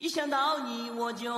一想到你我就。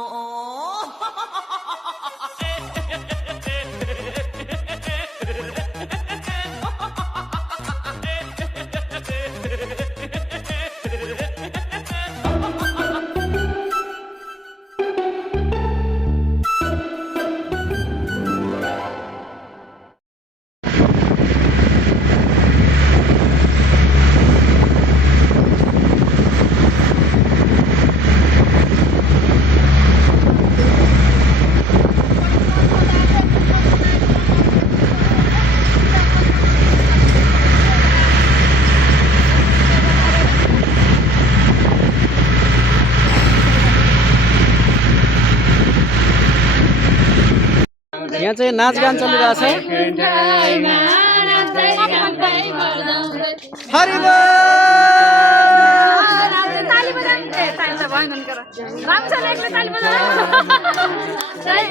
यहाँ चाहिँ नाचगान चलिरहेछ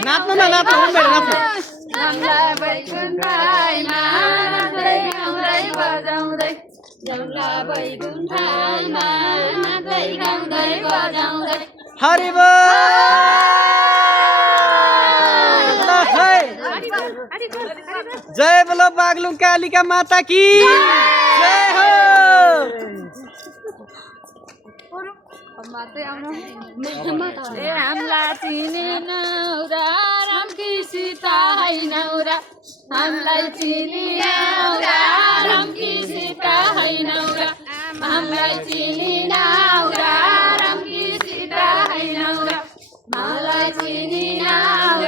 नाच्नु न जय बोलो बागलुङ कालिका माता की जय हो। हामीलाई चिनेन रामकी सीता होइन हामीलाई चिनेन रामकी सीता होइन हामीलाई चिनेन रामकी सीता होइन मलाई चिनेन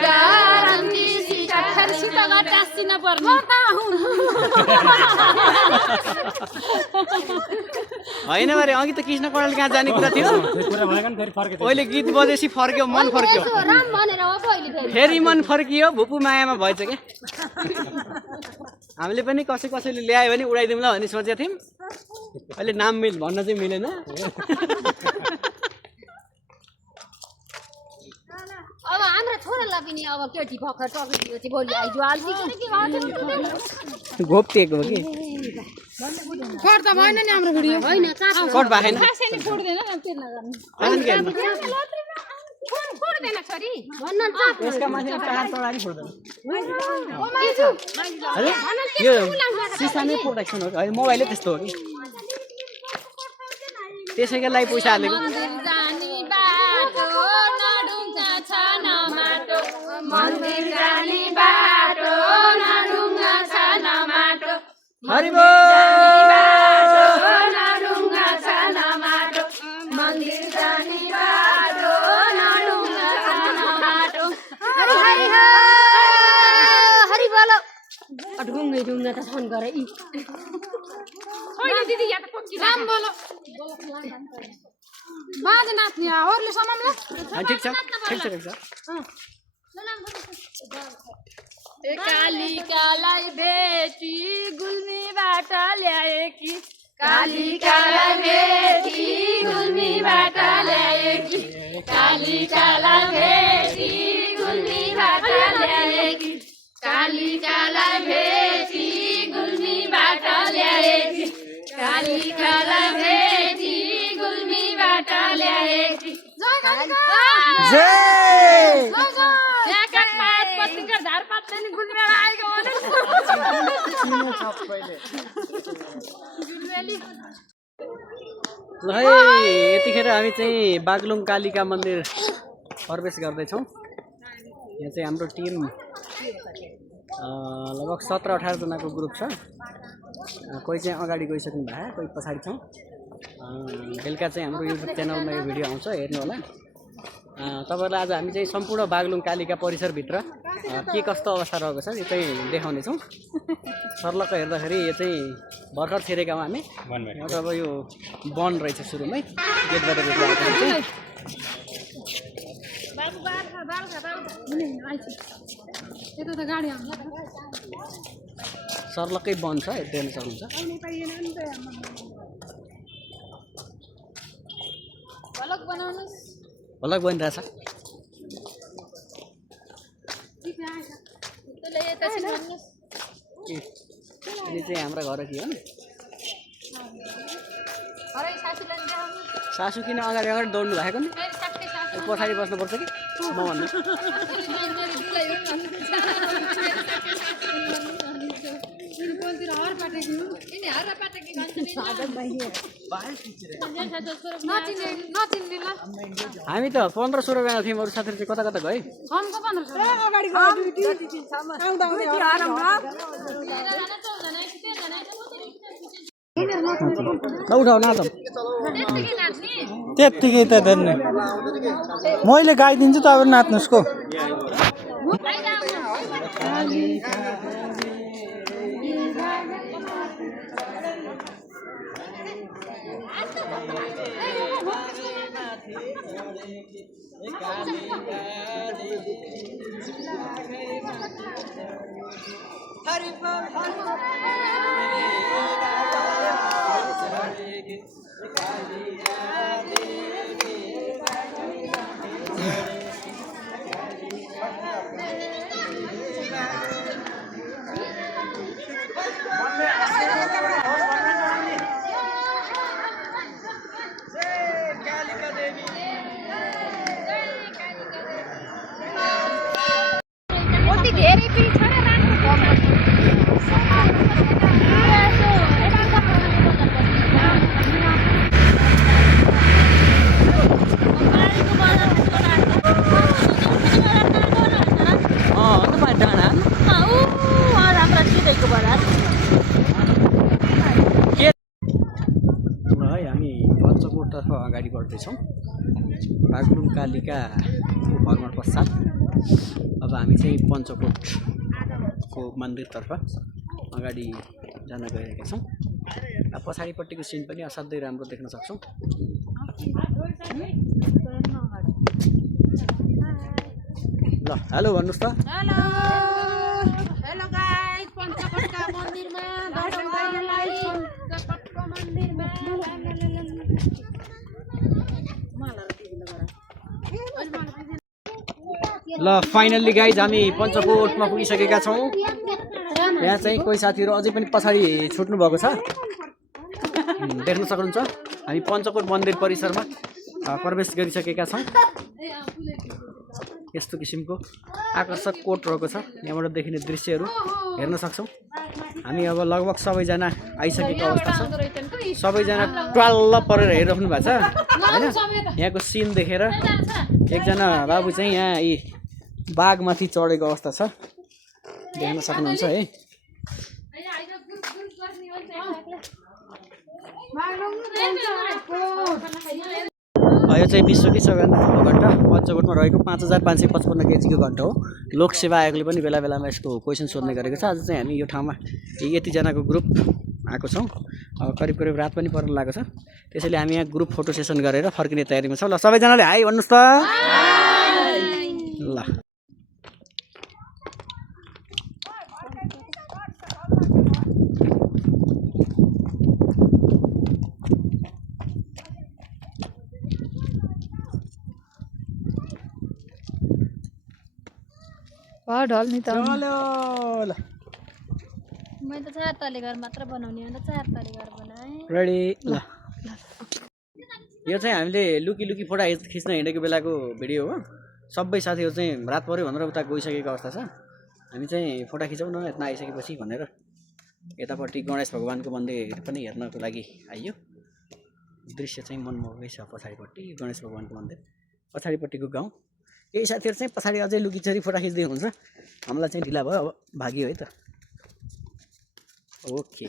रामकी सीता सीताबाट टाँसिन पर्ने होइन मरे अघि त कृष्ण कणेल कहाँ जाने कुरा थियो अहिले गीत बजेपछि फर्क्यो मन फर्क्यो फेरि मन फर्कियो भुपु मायामा भएछ क्या हामीले पनि कसैले ल्यायो भने उडाइदिउँ ल भन्ने सोचेको थियौँ अहिले नाम भन्न चाहिँ मिलेन अब हाम्रो छोरालाई पनि अब केटी भर्खर टक्रियो चाहिँ भोलि आइज हाल्छ घोप्टिएको हो कि कट त भएन नि हाम्रो भिडियो होइन कट भएन खासैले फोड्दैन न त्यो नगर्नु फोड्दैन छोरी भन्न यसका माथि टाढा टडारी फोड्दैन यो सिसा नै प्रोटेक्सन हो कि मोबाइलै त्यस्तो हो कि त्यसैका लागि पैसा हालेको मन्दिर जाने बाटो नढुङ्गा छ न माटो हरिबो नढुङ्गा छ न माटो मन्दिर जाने बाटो नढुङ्गा छ न माटो हरि हरि हरि बोलो ढुङ्गे ढुङ्गा त छन् गरे यी होइन दिदी यहाँ त पक्की नाम बोलो बाजे नाच्ने अरूले समामला ठिक छ कालिकालाई भेटी गुल्मीबाट ल्याएकी कालिकालाई भेटी गुल्मीबाट ल्याएकी कालिकालाई भेटी गुल्मीबाट ल्याएकी कालिकालाई भेटी गुल्मीबाट ल्याएकी कालिकालाई भेटी गुल्मीबाट ल्याएकी यतिखेर हामी चाहिँ बागलुङ कालिका मन्दिर प्रवेश गर्दैछौँ। यहाँ चाहिँ हाम्रो टिम लगभग 17-18 जनाको ग्रुप छ। कोही चाहिँ अगाडि गइसक्नु भयो कोही पछाडि छौँ। बेलुका चाहिँ हाम्रो युट्युब च्यानलमा यो भिडियो आउँछ हेर्नु होला। तपाईहरुलाई आज हामी चाहिँ सम्पूर्ण बागलुङ कालिका परिसरभित्र के कस्तो अवस्था रहेको छ यो चाहिँ देखाउनेछौँ। सर्लक्क हेर्दाखेरि यो चाहिँ भर्खर छिरेका हौँ हामी। अब यो बन्द रहेछ सुरुमै गेटबाट भित्र आएको सर्लक्कै बन्द छ हेर्न सक्नुहुन्छ। भलक बनिरहेछ। ये चाहिँ हाम्रो घर के हो नि सासू किन अगाडि दौड्नु भएको नि पछाडि बस्नुपर्छ कि म भन्नु हामी त 15-16 जना थियौँ अरू साथीहरू चाहिँ कता कता गए उठाउ नाच त्यत्तिकै त धन्य मैले गाइदिन्छु त अब नाच्नुहोस् को तर्फ अगाडि बढ्दैछौँ बागलुङ कालिकाको भ्रमण पश्चात अब हामी चाहिँ पञ्चकोटको मन्दिरतर्फ अगाडि जान गइरहेका छौँ पछाडिपट्टिको सिन पनि असाध्यै राम्रो देख्न सक्छौँ ल हेलो भन्नुहोस् त हेलो गाइस पञ्चकोटका मन्दिरमा दर्शन गर्नलाई पञ्चकोटको मन्दिरमा ल फाइनल्ली गाइज हामी पञ्चकोटमा पुगिसकेका छौँ यहाँ चाहिँ कोही साथीहरू अझै पनि पछाडि छुट्नु भएको छ देख्न सक्नुहुन्छ हामी पञ्चकोट मन्दिर परिसरमा प्रवेश गरिसकेका छौँ यस्तो किसिमको आकर्षक कोट रहेको छ यहाँबाट देखिने दृश्यहरू हेर्न सक्छौँ हामी अब लगभग सबैजना आइसकेको अवस्था छ सबैजना ट्वाल्ल परेर हेरिराख्नु भएको छ होइन यहाँको सिन देखेर एकजना बाबु चाहिँ यहाँ यी बाघमाथि चढेको अवस्था छ देख्न सक्नुहुन्छ है यो चाहिँ विश्वकै सबैभन्दा ठुलो घन्टा पञ्चकोटमा रहेको 5555 केजीको घन्टा हो लोकसेवा आयोगले पनि बेला बेलामा यसको क्वेसन सोध्ने गरेको छ आज चाहिँ हामी यो ठाउँमा यतिजनाको ग्रुप आएको छौँ करिब करिब रात पनि पर्न लागेको छ त्यसैले हामी यहाँ ग्रुप फोटो सेसन गरेर फर्किने तयारीमा छौँ ल सबैजनाले हाई भन्नुहोस् त ल ढल नि त ल मैले त 4 तले घर मात्र बनाउने अन्त 4 तले घर बनाएँ रेडी ल यो चाहिँ हामीले लुकी लुकी फोटो खिच्न हिँडेको बेलाको भिडियो हो सबै साथीहरू चाहिँ रात पर्यो भनेर उता गइसकेको अवस्था छ हामी चाहिँ फोटो खिचौँ न यता आइसकेपछि भनेर यतापट्टि गणेश भगवानको मन्दिर पनि हेर्नको लागि आइयो दृश्य चाहिँ मनमोहकै छ पछाडिपट्टि गणेश भगवानको मन्दिर पछाडिपट्टिको गाउँ यही साथीहरू चाहिँ पछाडि अझै लुकीचरी फोटो खिच्दै हुनुहुन्छ हामीलाई चाहिँ ढिला भयो अब भाग्यो है त ओके